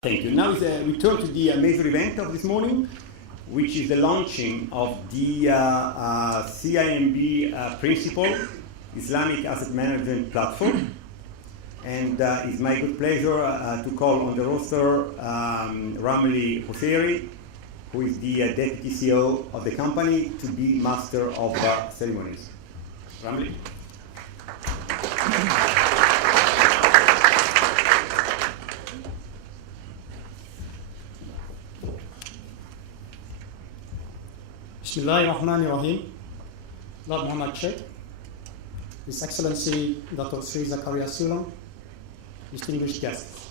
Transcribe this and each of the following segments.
Thank you. Now we turn to the major event of this morning, which is the launching of the CIMB-Principal Islamic Asset Management Platform. And it's my good pleasure to call on the roster Ramli Husseiri, who is the Deputy CEO of the company, to be Master of Ceremonies. Ramli. Bismillahirrahmanirrahim. Lord Muhammad Sheikh, His Excellency Dr. Sri Zakaria Sulong, distinguished guests.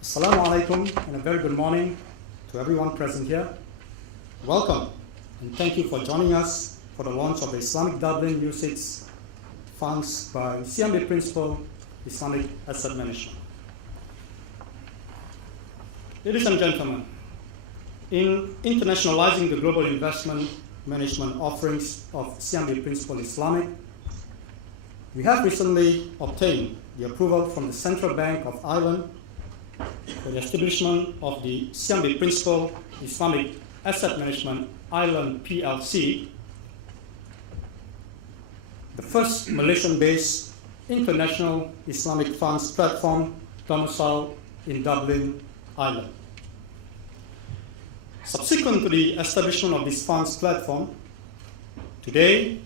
Assalamu alaikum and a very good morning to everyone present here. Welcome and thank you for joining us for the launch of the Islamic Dublin UCITS funds by CIMB-Principal Islamic Asset Management. Ladies and gentlemen, in internationalizing the global investment management offerings of CIMB-Principal Islamic, we have recently obtained the approval from the Central Bank of Ireland for the establishment of the CIMB-Principal Islamic Asset Management Ireland PLC, the first Malaysian-based international Islamic funds platform domiciled in Dublin, Ireland. Subsequent to the establishment of this funds platform, today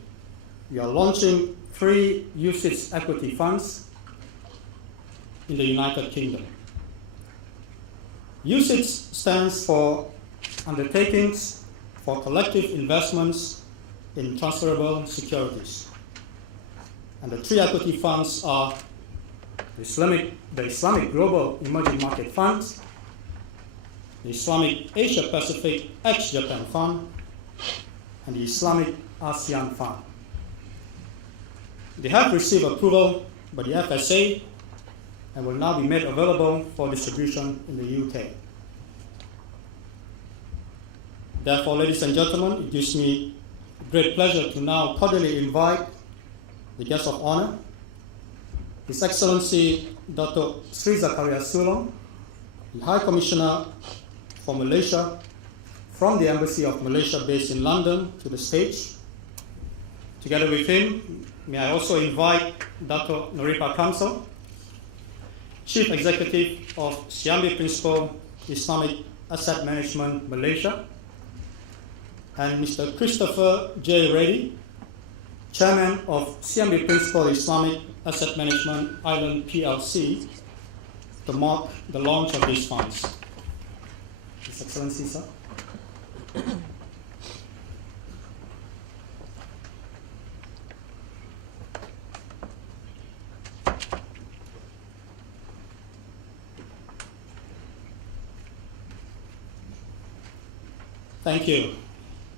we are launching 3 UCITS equity funds in the United Kingdom. UCITS stands for Undertakings for Collective Investments in Transferable Securities. And the 3 equity funds are the Islamic Global Emerging Market Fund, the Islamic Asia Pacific ex-Japan Fund, and the Islamic ASEAN Fund. They have received approval by the FSA and will now be made available for distribution in the UK. Therefore, ladies and gentlemen, it gives me great pleasure to now cordially invite the guest of honor, His Excellency Dr. Sri Zakaria Sulong, the High Commissioner for Malaysia, from the Embassy of Malaysia based in London, to the stage. Together with him, may I also invite Dr. Noripa Kamsel, Chief Executive of CIMB-Principal Islamic Asset Management Malaysia, and Mr. Christopher J. Reddy, Chairman of CIMB-Principal Islamic Asset Management Ireland PLC, to mark the launch of these funds. His Excellency, sir. Thank you.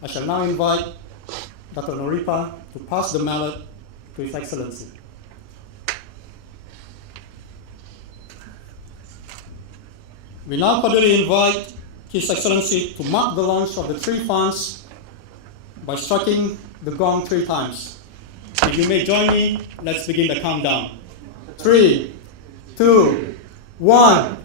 I shall now invite Dr. Noripa to pass the mallet to His Excellency. We now cordially invite His Excellency to mark the launch of the 3 funds by striking the gong 3 times. If you may join me, let's begin the countdown. 3, 2, 1.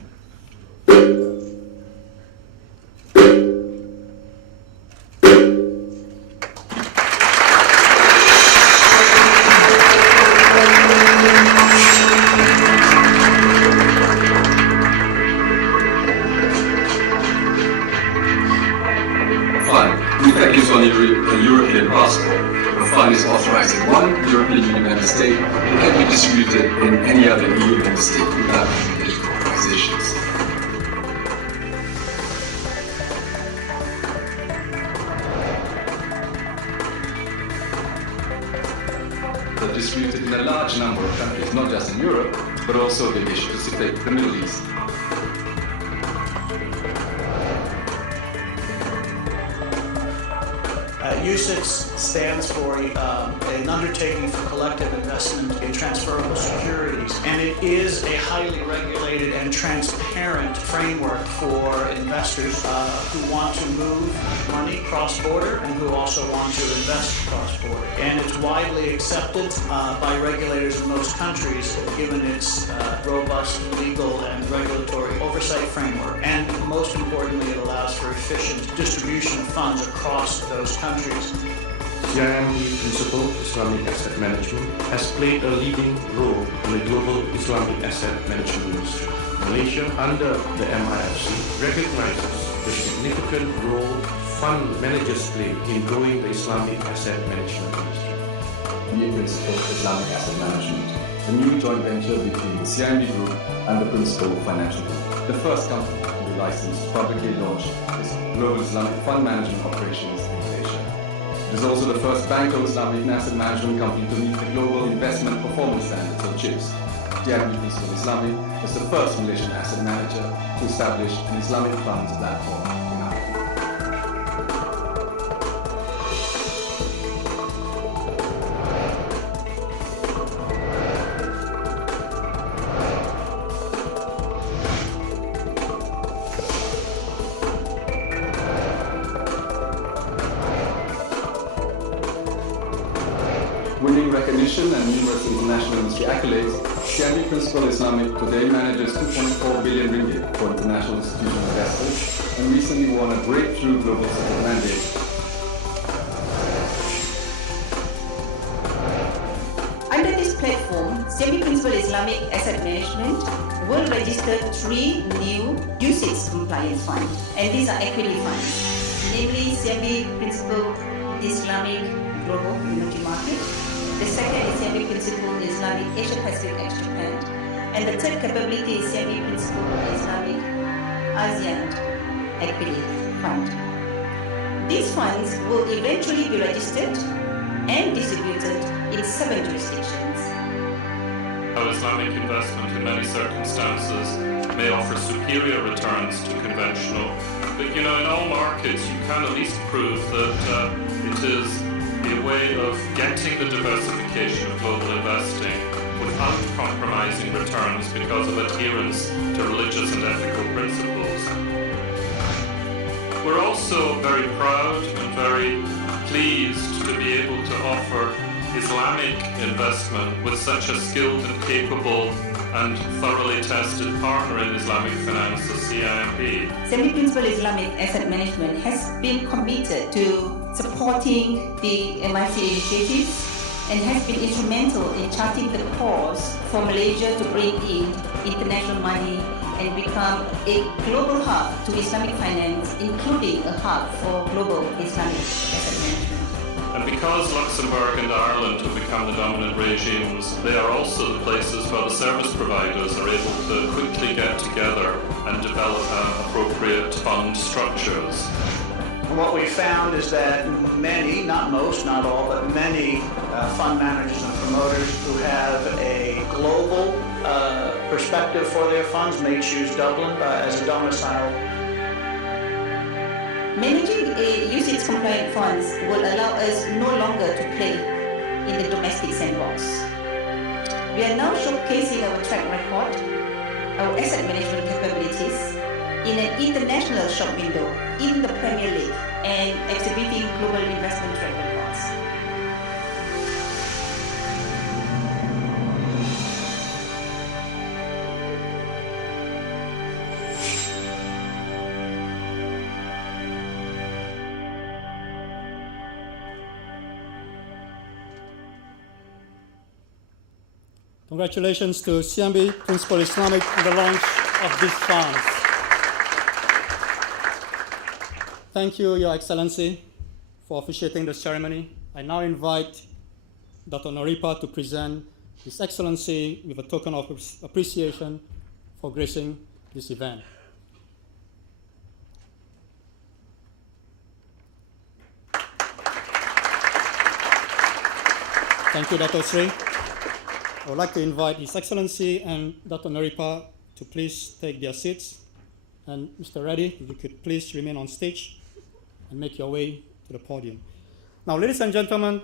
A European passport. The fund is authorized in one European Union member state and can be distributed in any other EU member state without political organizations. They're distributed in a large number of countries, not just in Europe, but also in Asia Pacific, the Middle East. UCITS stands for an undertaking for collective investment in transferable securities, and it is a highly regulated and transparent framework for investors who want to move money cross-border and who also want to invest cross-border. And it's widely accepted by regulators in most countries, given its robust legal and regulatory oversight framework. And most importantly, it allows for efficient distribution of funds across those countries. CIMB-Principal Islamic Asset Management has played a leading role in the global Islamic asset management industry. Malaysia, under the MIFC, recognizes the significant role fund managers play in growing the Islamic asset management industry. Re-Takaful Islamic Asset Management, a new joint venture between the CIMB Group and the Principal Financial Group. The first company to be licensed to publicly launch its global Islamic fund management operations in Malaysia. It is also the first Banco-Islamic asset management company to meet the Global Investment Performance Standards, or CIPS. CIMB-Principal Islamic is the first Malaysian asset manager to establish an Islamic funds platform in Africa. Winning recognition and numerous international industry accolades, CIMB-Principal Islamic today manages 2.4 billion ringgit for international institutional investors and recently won a breakthrough global support mandate. Under this platform, CIMB-Principal Islamic Asset Management will register 3 new UCITS compliance funds, and these are equity funds, namely CIMB-Principal Islamic Global Emerging Market. The second is CIMB-Principal Islamic Asia Pacific ex-Japan, and the third capability is CIMB-Principal Islamic ASEAN Equity Fund. These funds will eventually be registered and distributed in 7 jurisdictions. Islamic investment in many circumstances may offer superior returns to conventional, but in all markets you can at least prove that it is a way of getting the diversification of global investing without compromising returns because of adherence to religious and ethical principles. We're also very proud and very pleased to be able to offer Islamic investment with such a skilled and capable and thoroughly tested partner in Islamic finance, the CIMB. CIMB-Principal Islamic Asset Management has been committed to supporting the MIC initiatives and has been instrumental in charting the course for Malaysia to bring in international money and become a global hub to Islamic finance, including a hub for global Islamic asset management. And because Luxembourg and Ireland have become the dominant regimes, they are also the places where the service providers are able to quickly get together and develop appropriate fund structures. What we found is that many, not most, not all, but many fund managers and promoters who have a global perspective for their funds may choose Dublin as a domicile. Managing UCITS compliant funds will allow us no longer to play in the domestic sandbox. We are now showcasing our track record, our asset management capabilities in an international shop window in the Premier League and exhibiting global investment track records. Congratulations to CIMB-Principal Islamic on the launch of these funds. Thank you, Your Excellency, for officiating the ceremony. I now invite Dr. Noripa to present His Excellency with a token of appreciation for gracing this event. Thank you, Dr. Sri. I would like to invite His Excellency and Dr. Noripa to please take their seats. And Mr. Reddy, if you could please remain on stage and make your way to the podium. Now, ladies and gentlemen,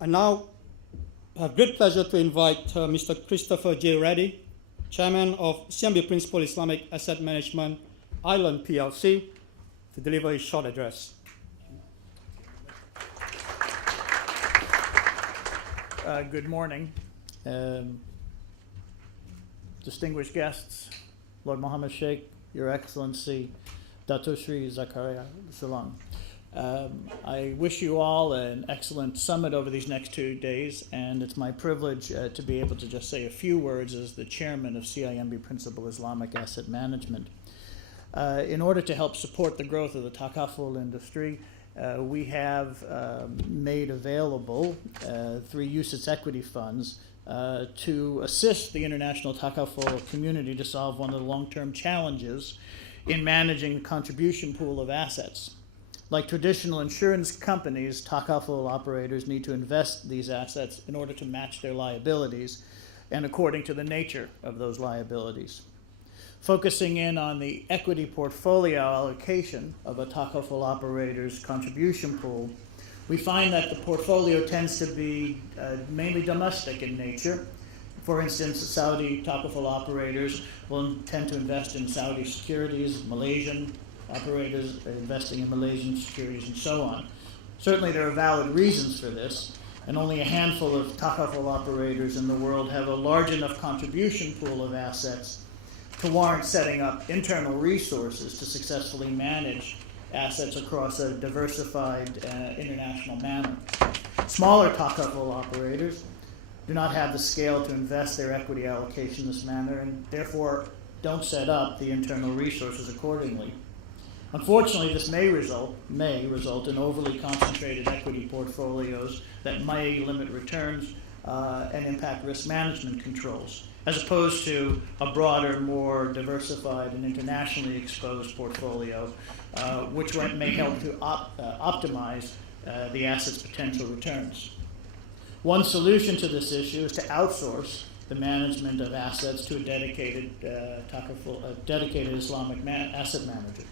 I now have great pleasure to invite Mr. Christopher J. Reddy, Chairman of CIMB-Principal Islamic Asset Management, Ireland PLC, to deliver a short address. Good morning. Distinguished guests, Lord Mohammed Sheikh, Your Excellency, Dato Sri Zakaria Salam. I wish you all an excellent summit over these next 2 days, and it's my privilege to be able to just say a few words as the chairman of CIMB-Principal Islamic Asset Management. In order to help support the growth of the Takaful industry, we have made available 3 UCITS equity funds to assist the international Takaful community to solve one of the long-term challenges in managing the contribution pool of assets. Like traditional insurance companies, Takaful operators need to invest these assets in order to match their liabilities and according to the nature of those liabilities. Focusing in on the equity portfolio allocation of a Takaful operator's contribution pool, we find that the portfolio tends to be mainly domestic in nature. For instance, Saudi Takaful operators will tend to invest in Saudi securities, Malaysian operators investing in Malaysian securities, and so on. Certainly there are valid reasons for this, and only a handful of Takaful operators in the world have a large enough contribution pool of assets to warrant setting up internal resources to successfully manage assets across a diversified international manner. Smaller Takaful operators do not have the scale to invest their equity allocation in this manner and therefore don't set up the internal resources accordingly. Unfortunately, this may result in overly concentrated equity portfolios that may limit returns and impact risk management controls, as opposed to a broader, more diversified and internationally exposed portfolio, which may help to optimize the asset's potential returns. One solution to this issue is to outsource the management of assets to a dedicated Islamic asset manager.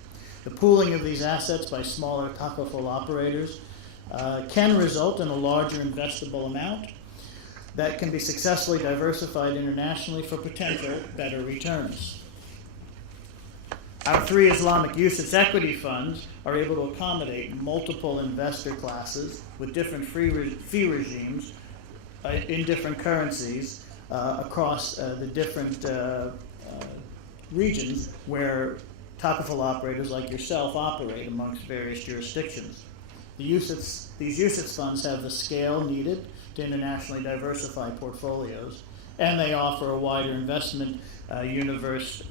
The pooling of these assets by smaller Takaful operators can result in a larger investable amount that can be successfully diversified internationally for potential better returns. Our 3 Islamic UCITS equity funds are able to accommodate multiple investor classes with different fee regimes in different currencies across the different regions where Takaful operators like yourself operate amongst various jurisdictions. These UCITS funds have the scale needed to internationally diversify portfolios, and they offer a wider investment universe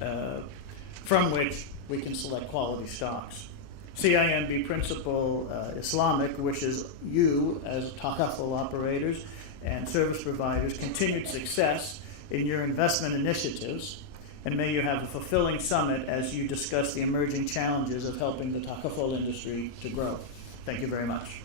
from which we can select quality stocks. CIMB-Principal Islamic wishes you, as Takaful operators and service providers, continued success in your investment initiatives, and may you have a fulfilling summit as you discuss the emerging challenges of helping the Takaful industry to grow. Thank you very much.